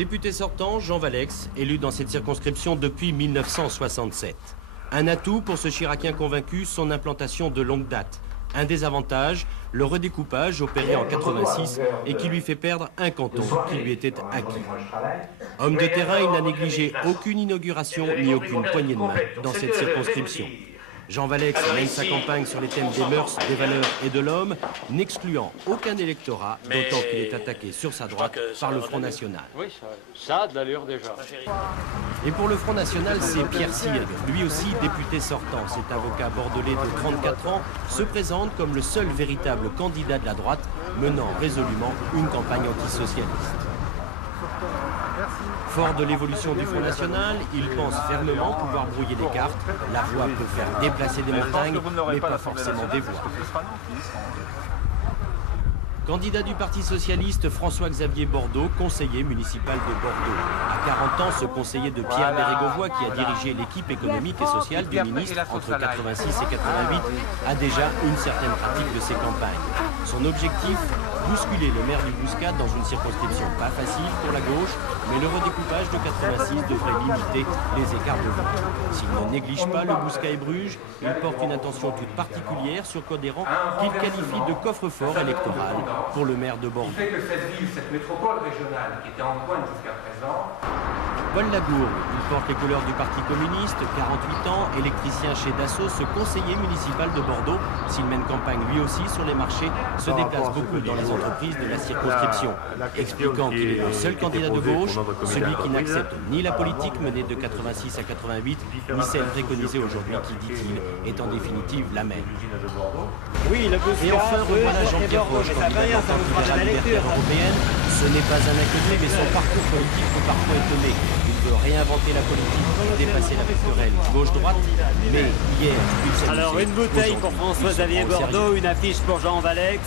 Député sortant, Jean Valex, élu dans cette circonscription depuis 1967. Un atout pour ce Chiracien convaincu, son implantation de longue date. Un désavantage, le redécoupage opéré en 86 et qui lui fait perdre un canton qui lui était acquis. Homme de terrain, il n'a négligé aucune inauguration ni aucune poignée de main dans cette circonscription. Jean Valex mène sa campagne sur les thèmes des mœurs, des valeurs et de l'homme, n'excluant aucun électorat, d'autant qu'il est attaqué sur sa droite par le Front National. Oui, ça a de l'allure déjà. Et pour le Front National, c'est Pierre Sirgue, lui aussi député sortant. Cet avocat bordelais de 34 ans se présente comme le seul véritable candidat de la droite, menant résolument une campagne antisocialiste. Fort de l'évolution du Front National, il pense fermement pouvoir brouiller les cartes. La voix peut faire déplacer des montagnes, mais pas forcément des voix. Candidat du Parti Socialiste, François-Xavier Bordeaux, conseiller municipal de Bordeaux. À 40 ans, ce conseiller de Pierre Bérégovoy, qui a dirigé l'équipe économique et sociale du ministre entre 86 et 88, a déjà une certaine pratique de ses campagnes. Son objectif, bousculer le maire du Bouscat dans une circonscription pas facile pour la gauche, mais le redécoupage de 86 devrait limiter les écarts de vote. S'il ne néglige pas le Bouscat et Bruges, il porte une attention toute particulière sur Codéran qu'il qualifie de coffre-fort électoral pour le maire de Bordeaux. Il fait que cette ville, cette métropole régionale qui était en pointe jusqu'à présent. Paul Lagourgue, il porte les couleurs du Parti communiste, 48 ans, électricien chez Dassault, ce conseiller municipal de Bordeaux, s'il mène campagne lui aussi sur les marchés, se déplace beaucoup dans les entreprises de la circonscription, expliquant qu'il est le seul candidat de gauche, celui qui n'accepte ni la politique menée de 86 à 88, ni celle préconisée aujourd'hui qui, dit-il, est en définitive la même. Oui, le Bouscat, Et enfin, revoilà Jean-Pierre Roche, candidat au Parti libéral libertaire européenne. Ce n'est pas un inconnu, mais son parcours politique peut parfois étonner. Il veut réinventer la politique, dépasser la querelle gauche-droite, mais hier, il s'est Alors une bouteille pour François-Xavier Bordeaux, une affiche pour Jean Valex.